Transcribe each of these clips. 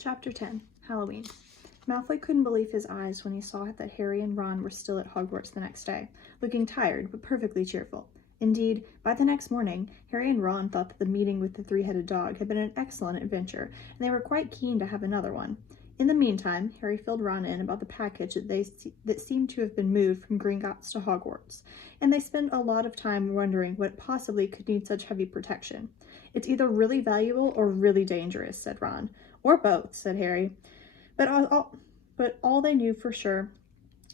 Chapter 10, Halloween. Malfoy couldn't believe his eyes when he saw that Harry and Ron were still at Hogwarts the next day, looking tired but perfectly cheerful. Indeed, by the next morning, Harry and Ron thought that the meeting with the three-headed dog had been an excellent adventure, and they were quite keen to have another one. In the meantime, Harry filled Ron in about the package that seemed to have been moved from Gringotts to Hogwarts, and they spent a lot of time wondering what possibly could need such heavy protection. "It's either really valuable or really dangerous," said Ron. "Or both," said Harry. But all they knew for sure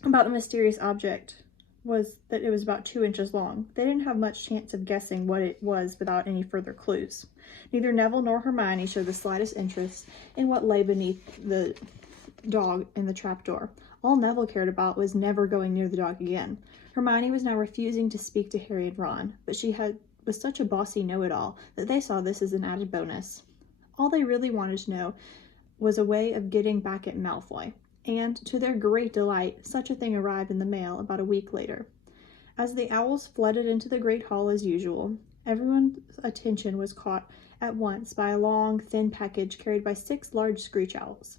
about the mysterious object was that it was about 2 inches long. They didn't have much chance of guessing what it was without any further clues. Neither Neville nor Hermione showed the slightest interest in what lay beneath the dog in the trapdoor. All Neville cared about was never going near the dog again. Hermione was now refusing to speak to Harry and Ron, but she was such a bossy know-it-all that they saw this as an added bonus. All they really wanted to know was a way of getting back at Malfoy, and, to their great delight, such a thing arrived in the mail about a week later. As the owls flooded into the great hall as usual, everyone's attention was caught at once by a long, thin package carried by 6 large screech owls.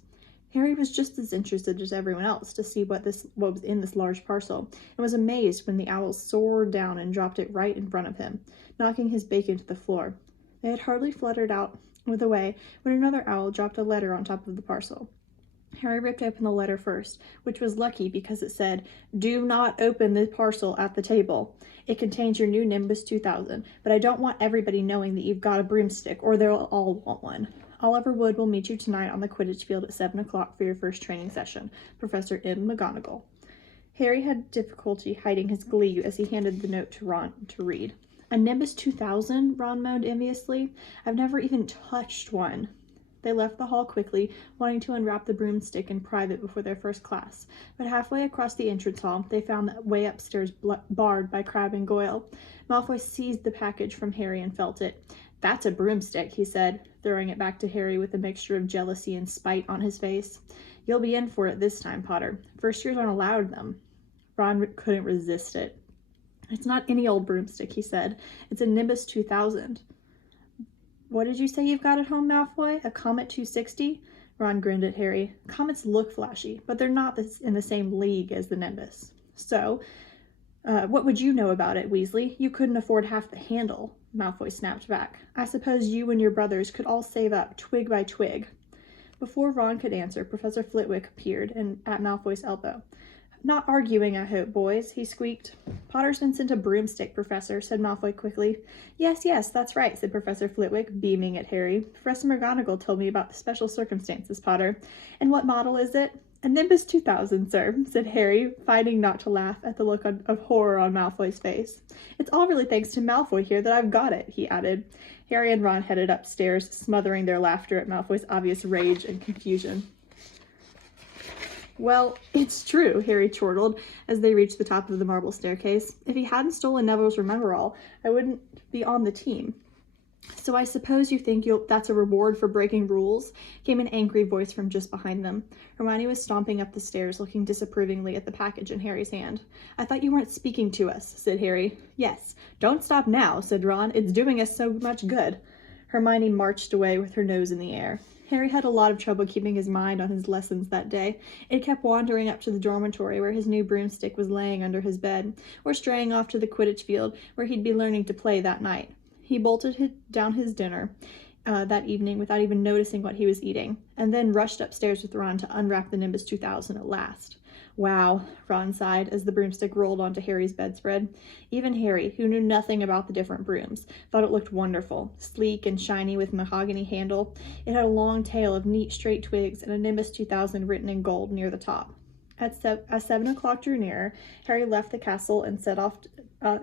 Harry was just as interested as everyone else to see what was in this large parcel, and was amazed when the owls soared down and dropped it right in front of him, knocking his bacon to the floor. They had hardly fluttered out with away when another owl dropped a letter on top of the parcel. Harry ripped open the letter first, which was lucky because it said, "Do not open the parcel at the table. It contains your new Nimbus 2000, but I don't want everybody knowing that you've got a broomstick, or they'll all want one. Oliver Wood will meet you tonight on the Quidditch field at 7 o'clock for your first training session. Professor M. McGonagall." Harry had difficulty hiding his glee as he handed the note to Ron to read. "A Nimbus 2000, Ron moaned enviously. "I've never even touched one." They left the hall quickly, wanting to unwrap the broomstick in private before their first class, but halfway across the entrance hall, they found the way upstairs barred by Crabbe and Goyle. Malfoy seized the package from Harry and felt it. "That's a broomstick," he said, throwing it back to Harry with a mixture of jealousy and spite on his face. "You'll be in for it this time, Potter. First years aren't allowed them." Ron couldn't resist it. "It's not any old broomstick," he said. "It's a Nimbus 2000. "What did you say you've got at home, Malfoy? A Comet 260? Ron grinned at Harry. "Comets look flashy, but they're not in the same league as the Nimbus." "So, what would you know about it, Weasley? You couldn't afford half the handle," Malfoy snapped back. "I suppose you and your brothers could all save up, twig by twig." Before Ron could answer, Professor Flitwick appeared at Malfoy's elbow. "Not arguing, I hope, boys," he squeaked. "Potter's been sent a broomstick, Professor," said Malfoy quickly. Yes, that's right," said Professor Flitwick, beaming at Harry. "Professor McGonagall told me about the special circumstances, Potter. And what model is it?" "A Nimbus 2000, sir," said Harry, fighting not to laugh at the look of horror on Malfoy's face. "It's all really thanks to Malfoy here that I've got it," he added. Harry and Ron headed upstairs, smothering their laughter at Malfoy's obvious rage and confusion. "Well, it's true," Harry chortled as they reached the top of the marble staircase. "If he hadn't stolen Neville's Remember-All, I wouldn't be on the team." "So I suppose you think that's a reward for breaking rules?" came an angry voice from just behind them. Hermione was stomping up the stairs, looking disapprovingly at the package in Harry's hand. "I thought you weren't speaking to us," said Harry. "Yes. Don't stop now," said Ron. "It's doing us so much good." Hermione marched away with her nose in the air. Harry had a lot of trouble keeping his mind on his lessons that day. It kept wandering up to the dormitory where his new broomstick was laying under his bed, or straying off to the Quidditch field where he'd be learning to play that night. He bolted down his dinner that evening without even noticing what he was eating, and then rushed upstairs with Ron to unwrap the Nimbus 2000 at last. "Wow," Ron sighed as the broomstick rolled onto Harry's bedspread. Even Harry, who knew nothing about the different brooms, thought it looked wonderful, sleek and shiny with mahogany handle. It had a long tail of neat straight twigs and a Nimbus 2000 written in gold near the top. As 7 o'clock drew nearer, Harry left the castle and set off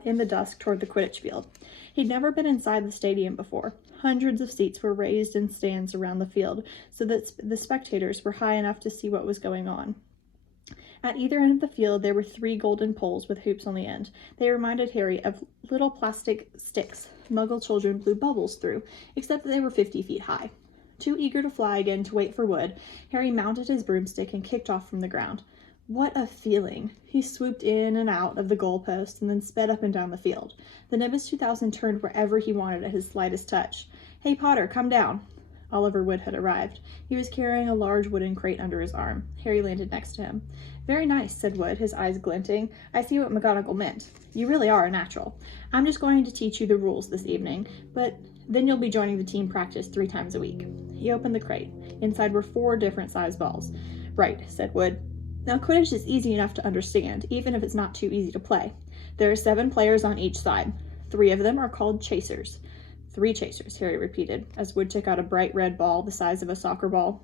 in the dusk toward the Quidditch field. He'd never been inside the stadium before. Hundreds of seats were raised in stands around the field, so that the spectators were high enough to see what was going on. At either end of the field, there were 3 golden poles with hoops on the end. They reminded Harry of little plastic sticks Muggle children blew bubbles through, except that they were 50 feet high. Too eager to fly again to wait for Wood, Harry mounted his broomstick and kicked off from the ground. What a feeling! He swooped in and out of the goalpost and then sped up and down the field. The Nimbus 2000 turned wherever he wanted at his slightest touch. "Hey, Potter, come down." Oliver Wood had arrived. He was carrying a large wooden crate under his arm. Harry landed next to him. "Very nice," said Wood, his eyes glinting. "I see what McGonagall meant. You really are a natural. I'm just going to teach you the rules this evening, but then you'll be joining the team practice 3 times a week." He opened the crate. Inside were 4 different size balls. "Right," said Wood. "Now Quidditch is easy enough to understand, even if it's not too easy to play. There are 7 players on each side. 3 of them are called chasers." 3 chasers, Harry repeated, as Wood took out a bright red ball the size of a soccer ball.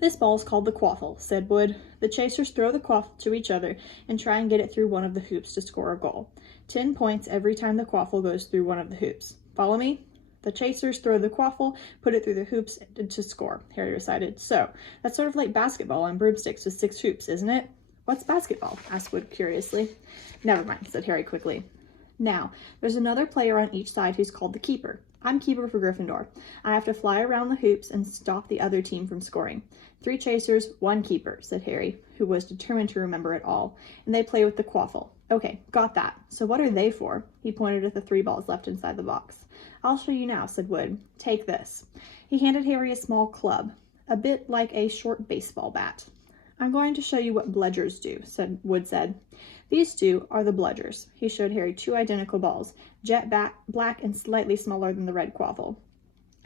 "This ball is called the quaffle," said Wood. "The chasers throw the quaffle to each other and try and get it through one of the hoops to score a goal. 10 points every time the quaffle goes through one of the hoops. Follow me? The chasers throw the quaffle, put it through the hoops to score," Harry recited. "So, that's sort of like basketball on broomsticks with 6 hoops, isn't it?" "What's basketball?" asked Wood curiously. "Never mind," said Harry quickly. "Now, there's another player on each side who's called the keeper. I'm keeper for Gryffindor. I have to fly around the hoops and stop the other team from scoring. 3 chasers, 1 keeper," said Harry, who was determined to remember it all, "and they play with the quaffle." "Okay, got that. So what are they for?" He pointed at the 3 balls left inside the box. "I'll show you now," said Wood. "Take this." He handed Harry a small club, a bit like a short baseball bat. "I'm going to show you what bludgers do," Wood said. "These 2 are the bludgers." He showed Harry 2 identical balls, jet black and slightly smaller than the red quaffle.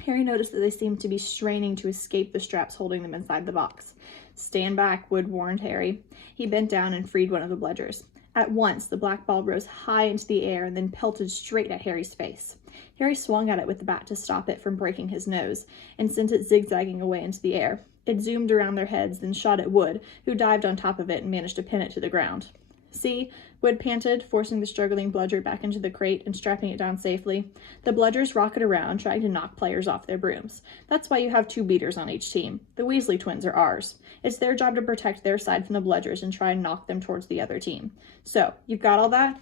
Harry noticed that they seemed to be straining to escape the straps holding them inside the box. "Stand back," Wood warned Harry. He bent down and freed one of the bludgers. At once, the black ball rose high into the air and then pelted straight at Harry's face. Harry swung at it with the bat to stop it from breaking his nose, and sent it zigzagging away into the air. It zoomed around their heads, then shot at Wood, who dived on top of it and managed to pin it to the ground. "See?" Wood panted, forcing the struggling bludger back into the crate and strapping it down safely. "The bludgers rocket around, trying to knock players off their brooms. That's why you have 2 beaters on each team. The Weasley twins are ours. It's their job to protect their side from the bludgers and try and knock them towards the other team. So, you've got all that?"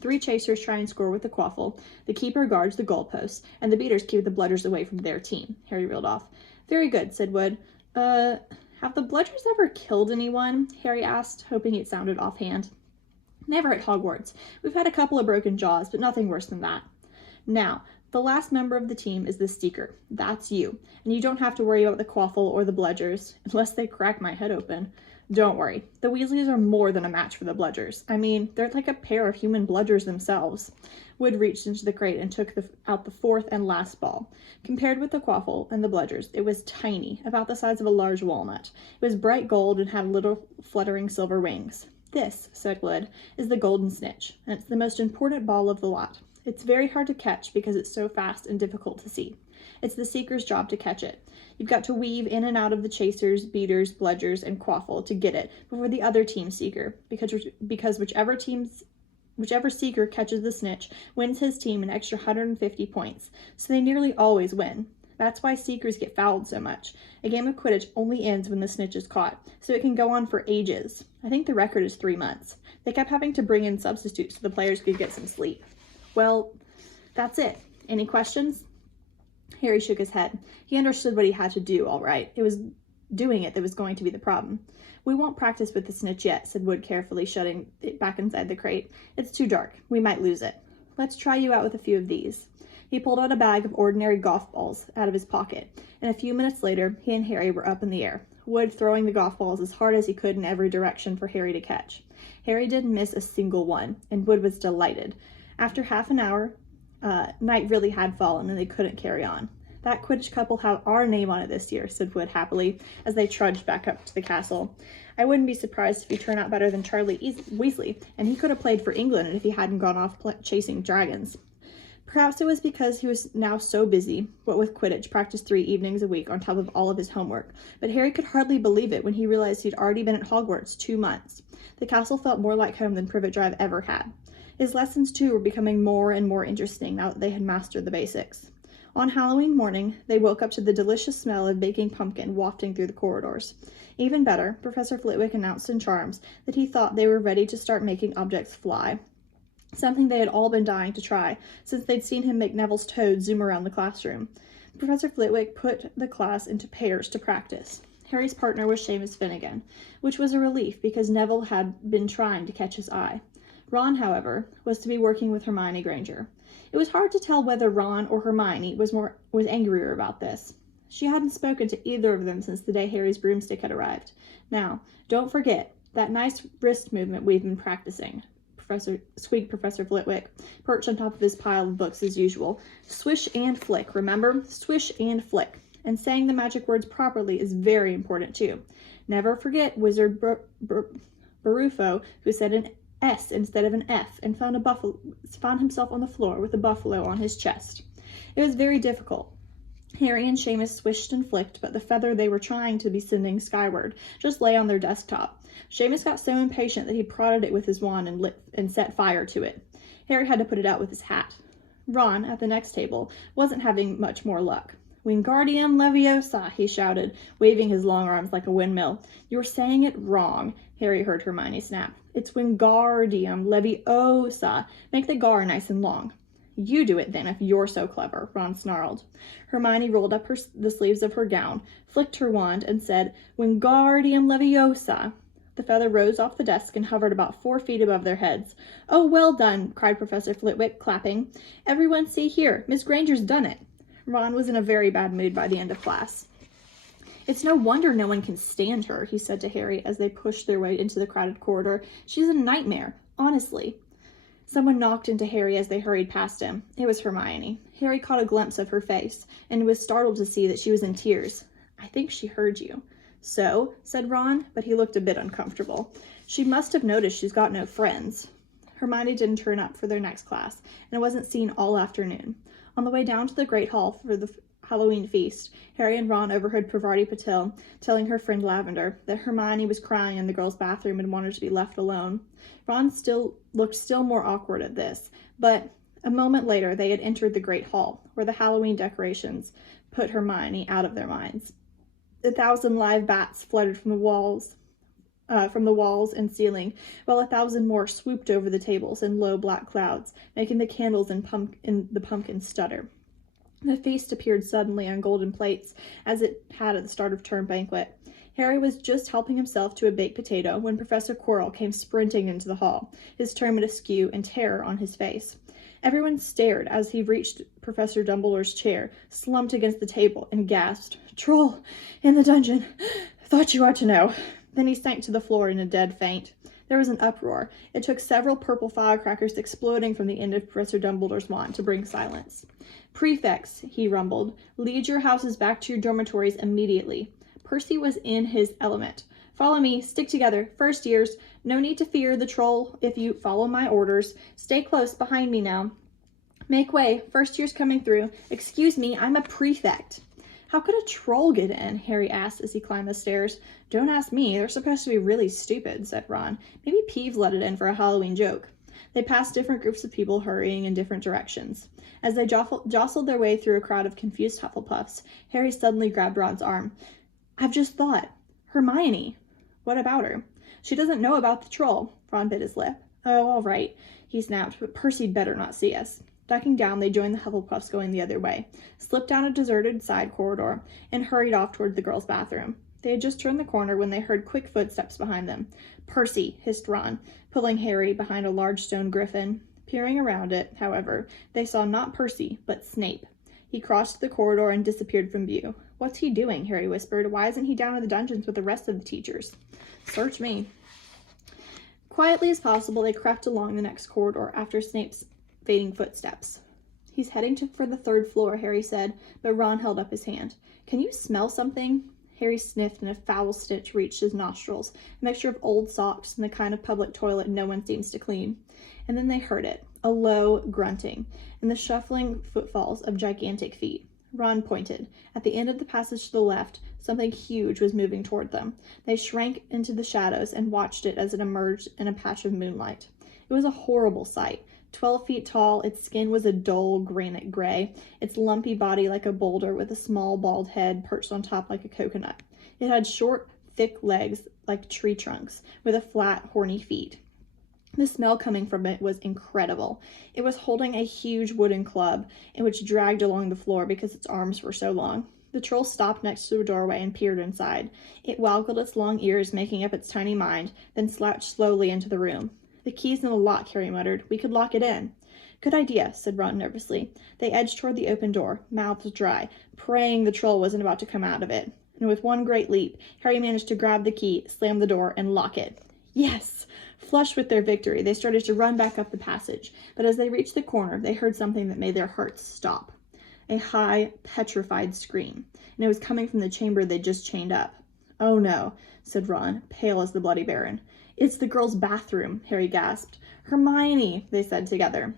3 chasers try and score with the quaffle, the keeper guards the goalposts, and the beaters keep the bludgers away from their team," Harry reeled off. "Very good," said Wood. Have the bludgers ever killed anyone?" Harry asked, hoping it sounded offhand. "Never at Hogwarts. We've had a couple of broken jaws, but nothing worse than that. Now, the last member of the team is the Seeker. That's you, and you don't have to worry about the quaffle or the bludgers, unless they crack my head open. Don't worry. The Weasleys are more than a match for the bludgers. I mean, they're like a pair of human bludgers themselves." Wood reached into the crate and took out the 4th and last ball. Compared with the quaffle and the bludgers, it was tiny, about the size of a large walnut. It was bright gold and had little fluttering silver wings. "This," said Wood, "is the golden snitch, and it's the most important ball of the lot. It's very hard to catch because it's so fast and difficult to see. It's the Seeker's job to catch it. You've got to weave in and out of the chasers, beaters, bludgers, and quaffle to get it before the other team's Seeker, because whichever Seeker catches the snitch wins his team an extra 150 points, so they nearly always win. That's why Seekers get fouled so much. A game of Quidditch only ends when the snitch is caught, so it can go on for ages. I think the record is 3 months. They kept having to bring in substitutes so the players could get some sleep." "Well, that's it. Any questions?" Harry shook his head. He understood what he had to do, all right. It was doing it that was going to be the problem. "We won't practice with the snitch yet," said Wood, carefully shutting it back inside the crate. "It's too dark. We might lose it. Let's try you out with a few of these." He pulled out a bag of ordinary golf balls out of his pocket, and a few minutes later, he and Harry were up in the air, Wood throwing the golf balls as hard as he could in every direction for Harry to catch. Harry didn't miss a single one, and Wood was delighted. After half an hour, night really had fallen, and they couldn't carry on. "That Quidditch cup will have our name on it this year," said Wood happily, as they trudged back up to the castle. "I wouldn't be surprised if he turned out better than Charlie Weasley, and he could have played for England if he hadn't gone off chasing dragons." Perhaps it was because he was now so busy, what with Quidditch practice 3 evenings a week on top of all of his homework, but Harry could hardly believe it when he realized he'd already been at Hogwarts 2 months. The castle felt more like home than Privet Drive ever had. His lessons, too, were becoming more and more interesting now that they had mastered the basics. On Halloween morning, they woke up to the delicious smell of baking pumpkin wafting through the corridors. Even better, Professor Flitwick announced in Charms that he thought they were ready to start making objects fly, something they had all been dying to try since they'd seen him make Neville's toad zoom around the classroom. Professor Flitwick put the class into pairs to practice. Harry's partner was Seamus Finnegan, which was a relief because Neville had been trying to catch his eye. Ron, however, was to be working with Hermione Granger. It was hard to tell whether Ron or Hermione was angrier about this. She hadn't spoken to either of them since the day Harry's broomstick had arrived. Now, don't forget that nice wrist movement we've been practicing, squeaked Professor Flitwick, perched on top of his pile of books as usual. Swish and flick, remember? Swish and flick. And saying the magic words properly is very important too. Never forget Wizard Barufo, who said an S instead of an F and found himself on the floor with a buffalo on his chest. It was very difficult. Harry and Seamus swished and flicked, but the feather they were trying to be sending skyward just lay on their desktop. Seamus got so impatient that he prodded it with his wand and set fire to it. Harry had to put it out with his hat. Ron, at the next table, wasn't having much more luck. Wingardium Leviosa, he shouted, waving his long arms like a windmill. You're saying it wrong, Harry heard Hermione snap. It's Wingardium Leviosa. Make the gar nice and long. You do it then, if you're so clever, Ron snarled. Hermione rolled up the sleeves of her gown, flicked her wand, and said, Wingardium Leviosa. The feather rose off the desk and hovered about 4 feet above their heads. Oh, well done, cried Professor Flitwick, clapping. Everyone see here, Miss Granger's done it. Ron was in a very bad mood by the end of class. It's no wonder no one can stand her, he said to Harry as they pushed their way into the crowded corridor. She's a nightmare, honestly. Someone knocked into Harry as they hurried past him. It was Hermione. Harry caught a glimpse of her face and was startled to see that she was in tears. I think she heard you. So, said Ron, but he looked a bit uncomfortable. She must have noticed she's got no friends. Hermione didn't turn up for their next class, and wasn't seen all afternoon. On the way down to the Great Hall for the Halloween feast, Harry and Ron overheard Parvati Patil telling her friend Lavender that Hermione was crying in the girls' bathroom and wanted to be left alone. Ron looked more awkward at this, but a moment later they had entered the Great Hall, where the Halloween decorations put Hermione out of their minds. 1,000 live bats fluttered from the walls and ceiling, while 1,000 more swooped over the tables in low black clouds, making the candles in the pumpkin stutter. The feast appeared suddenly on golden plates, as it had at the start of term banquet. Harry was just helping himself to a baked potato when Professor Quirrell came sprinting into the hall, his tourment askew and terror on his face. Everyone stared as he reached Professor Dumbledore's chair, slumped against the table, and gasped, Troll! In the dungeon! Thought you ought to know. Then he sank to the floor in a dead faint. There was an uproar. It took several purple firecrackers exploding from the end of Professor Dumbledore's wand to bring silence. Prefects, he rumbled, lead your houses back to your dormitories immediately. Percy was in his element. Follow me, stick together, first years. No need to fear the troll if you follow my orders. Stay close behind me now. Make way, first year's coming through. Excuse me, I'm a prefect. How could a troll get in? Harry asked as he climbed the stairs. Don't ask me, they're supposed to be really stupid, said Ron. Maybe Peeves let it in for a Halloween joke. They passed different groups of people hurrying in different directions. As they jostled their way through a crowd of confused Hufflepuffs, Harry suddenly grabbed Ron's arm. I've just thought. Hermione. What about her? She doesn't know about the troll. Ron bit his lip. Oh, all right, he snapped, but Percy'd better not see us. Ducking down, they joined the Hufflepuffs going the other way, slipped down a deserted side corridor, and hurried off toward the girls' bathroom. They had just turned the corner when they heard quick footsteps behind them. Percy, hissed Ron, pulling Harry behind a large stone griffin. Peering around it, however, they saw not Percy, but Snape. He crossed the corridor and disappeared from view. What's he doing? Harry whispered. Why isn't he down in the dungeons with the rest of the teachers? Search me. Quietly as possible, they crept along the next corridor after Snape's fading footsteps. He's heading for the 3rd floor, Harry said, but Ron held up his hand. Can you smell something? Harry sniffed and a foul stench reached his nostrils, a mixture of old socks and the kind of public toilet no one seems to clean. And then they heard it, a low grunting, and the shuffling footfalls of gigantic feet. Ron pointed. At the end of the passage to the left, something huge was moving toward them. They shrank into the shadows and watched it as it emerged in a patch of moonlight. It was a horrible sight. 12 feet tall, its skin was a dull granite gray, its lumpy body like a boulder with a small bald head perched on top like a coconut. It had short, thick legs like tree trunks, with flat, horny feet. The smell coming from it was incredible. It was holding a huge wooden club, which dragged along the floor because its arms were so long. The troll stopped next to a doorway and peered inside. It waggled its long ears, making up its tiny mind, then slouched slowly into the room. The key's in the lock, Harry muttered. We could lock it in. Good idea, said Ron nervously. They edged toward the open door, mouths dry, praying the troll wasn't about to come out of it. And with one great leap, Harry managed to grab the key, slam the door, and lock it. Yes! Flushed with their victory, they started to run back up the passage, but as they reached the corner, they heard something that made their hearts stop. A high, petrified scream, and it was coming from the chamber they'd just chained up. Oh no, said Ron, pale as the Bloody Baron. It's the girls' bathroom, Harry gasped. Hermione, they said together.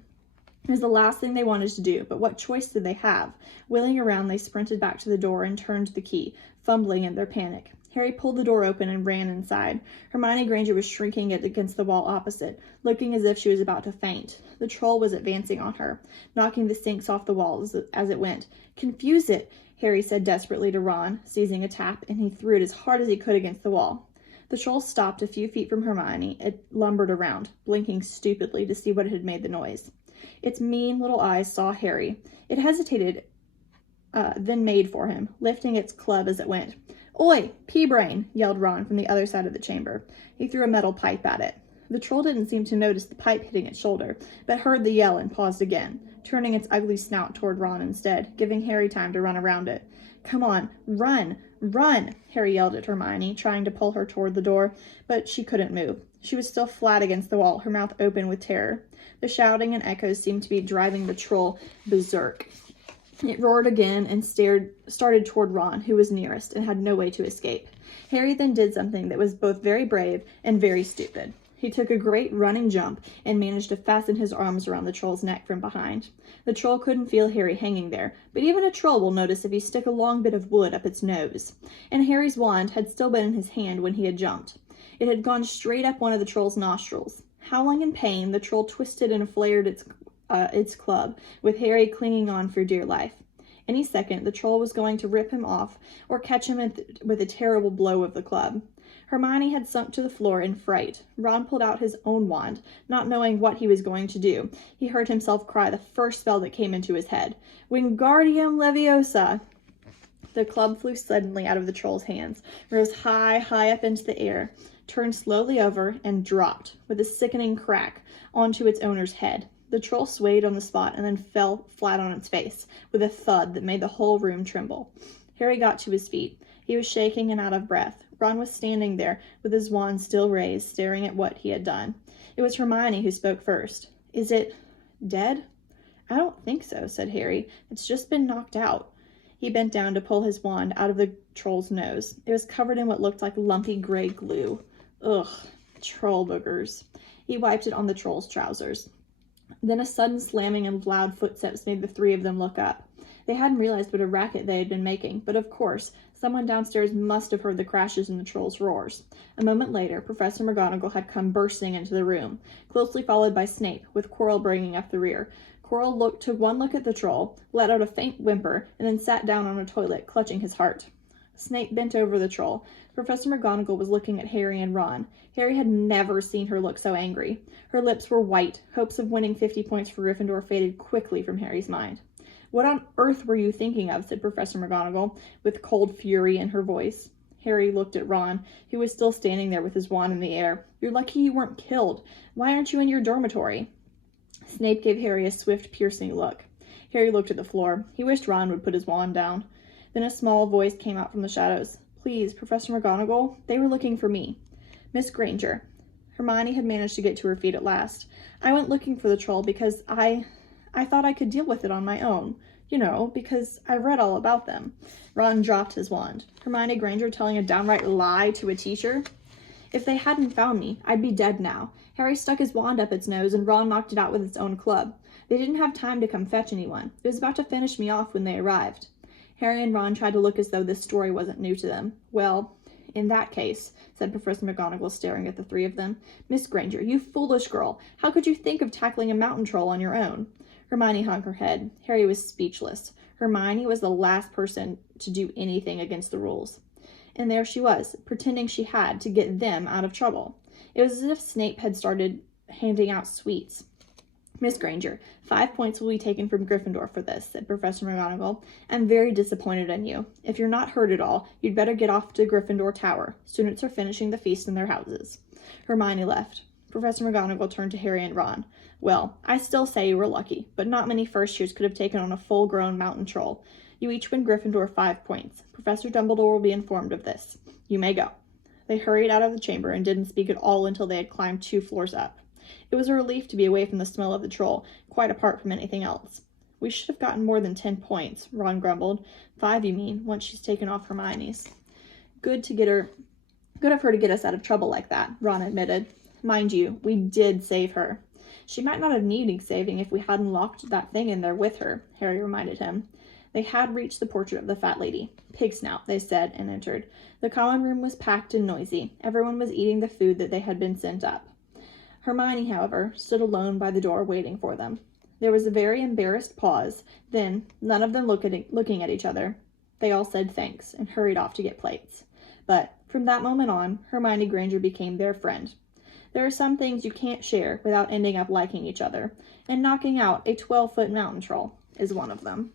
It was the last thing they wanted to do, but what choice did they have? Wheeling around, they sprinted back to the door and turned the key, fumbling in their panic. Harry pulled the door open and ran inside. Hermione Granger was shrinking against the wall opposite, looking as if she was about to faint. The troll was advancing on her, knocking the sinks off the walls as it went. Confuse it, Harry said desperately to Ron, seizing a tap, and he threw it as hard as he could against the wall. The troll stopped a few feet from Hermione. It lumbered around, blinking stupidly to see what had made the noise. Its mean little eyes saw Harry. It hesitated, then made for him, lifting its club as it went. Oi, pea-brain, yelled Ron from the other side of the chamber. He threw a metal pipe at it. The troll didn't seem to notice the pipe hitting its shoulder, but heard the yell and paused again, turning its ugly snout toward Ron instead, giving Harry time to run around it. Come on, run, run, Harry yelled at Hermione, trying to pull her toward the door, but she couldn't move. She was still flat against the wall, her mouth open with terror. The shouting and echoes seemed to be driving the troll berserk. It roared again and started toward Ron, who was nearest and had no way to escape. Harry then did something that was both very brave and very stupid. He took a great running jump and managed to fasten his arms around the troll's neck from behind. The troll couldn't feel Harry hanging there, but even a troll will notice if you stick a long bit of wood up its nose. And Harry's wand had still been in his hand when he had jumped. It had gone straight up one of the troll's nostrils. Howling in pain, the troll twisted and flared its club, with Harry clinging on for dear life. Any second, the troll was going to rip him off or catch him with a terrible blow of the club. Hermione had sunk to the floor in fright. Ron pulled out his own wand, not knowing what he was going to do. He heard himself cry the first spell that came into his head. Wingardium Leviosa! The club flew suddenly out of the troll's hands, rose high, high up into the air, turned slowly over, and dropped, with a sickening crack, onto its owner's head. The troll swayed on the spot and then fell flat on its face, with a thud that made the whole room tremble. Harry got to his feet. He was shaking and out of breath. Ron was standing there, with his wand still raised, staring at what he had done. It was Hermione who spoke first. Is it dead? I don't think so, said Harry. It's just been knocked out. He bent down to pull his wand out of the troll's nose. It was covered in what looked like lumpy gray glue. Ugh, troll boogers. He wiped it on the troll's trousers. Then a sudden slamming and loud footsteps made the three of them look up. They hadn't realized what a racket they had been making, but of course, someone downstairs must have heard the crashes and the troll's roars. A moment later, Professor McGonagall had come bursting into the room, closely followed by Snape, with Quirrell bringing up the rear. Quirrell took one look at the troll, let out a faint whimper, and then sat down on a toilet, clutching his heart. Snape bent over the troll. Professor McGonagall was looking at Harry and Ron. Harry had never seen her look so angry. Her lips were white. Hopes of winning 50 points for Gryffindor faded quickly from Harry's mind. What on earth were you thinking of? Said Professor McGonagall, with cold fury in her voice. Harry looked at Ron, who was still standing there with his wand in the air. You're lucky you weren't killed. Why aren't you in your dormitory? Snape gave Harry a swift, piercing look. Harry looked at the floor. He wished Ron would put his wand down. Then a small voice came out from the shadows. Please, Professor McGonagall, they were looking for me. Miss Granger. Hermione had managed to get to her feet at last. I went looking for the troll because I thought I could deal with it on my own. You know, because I've read all about them. Ron dropped his wand. Hermione Granger telling a downright lie to a teacher? If they hadn't found me, I'd be dead now. Harry stuck his wand up its nose and Ron knocked it out with its own club. They didn't have time to come fetch anyone. It was about to finish me off when they arrived. Harry and Ron tried to look as though this story wasn't new to them. Well, in that case, said Professor McGonagall, staring at the three of them. Miss Granger, you foolish girl. How could you think of tackling a mountain troll on your own? Hermione hung her head. Harry was speechless. Hermione was the last person to do anything against the rules. And there she was, pretending she had to get them out of trouble. It was as if Snape had started handing out sweets. Miss Granger, 5 points will be taken from Gryffindor for this, said Professor McGonagall. I'm very disappointed in you. If you're not hurt at all, you'd better get off to Gryffindor Tower. Students are finishing the feast in their houses. Hermione left. Professor McGonagall turned to Harry and Ron. Well, I still say you were lucky, but not many first years could have taken on a full-grown mountain troll. You each win Gryffindor 5 points. Professor Dumbledore will be informed of this. You may go. They hurried out of the chamber and didn't speak at all until they had climbed 2 floors up. It was a relief to be away from the smell of the troll, quite apart from anything else. We should have gotten more than 10 points, Ron grumbled. 5, you mean, once she's taken off Hermione's. Good of her to get us out of trouble like that, Ron admitted. Mind you, we did save her. She might not have needed saving if we hadn't locked that thing in there with her, Harry reminded him. They had reached the portrait of the fat lady. Pig snout, they said, and entered. The common room was packed and noisy. Everyone was eating the food that they had been sent up. Hermione, however, stood alone by the door waiting for them. There was a very embarrassed pause. Then, none of them looking at each other, they all said thanks and hurried off to get plates. But from that moment on, Hermione Granger became their friend. There are some things you can't share without ending up liking each other, and knocking out a 12-foot mountain troll is one of them.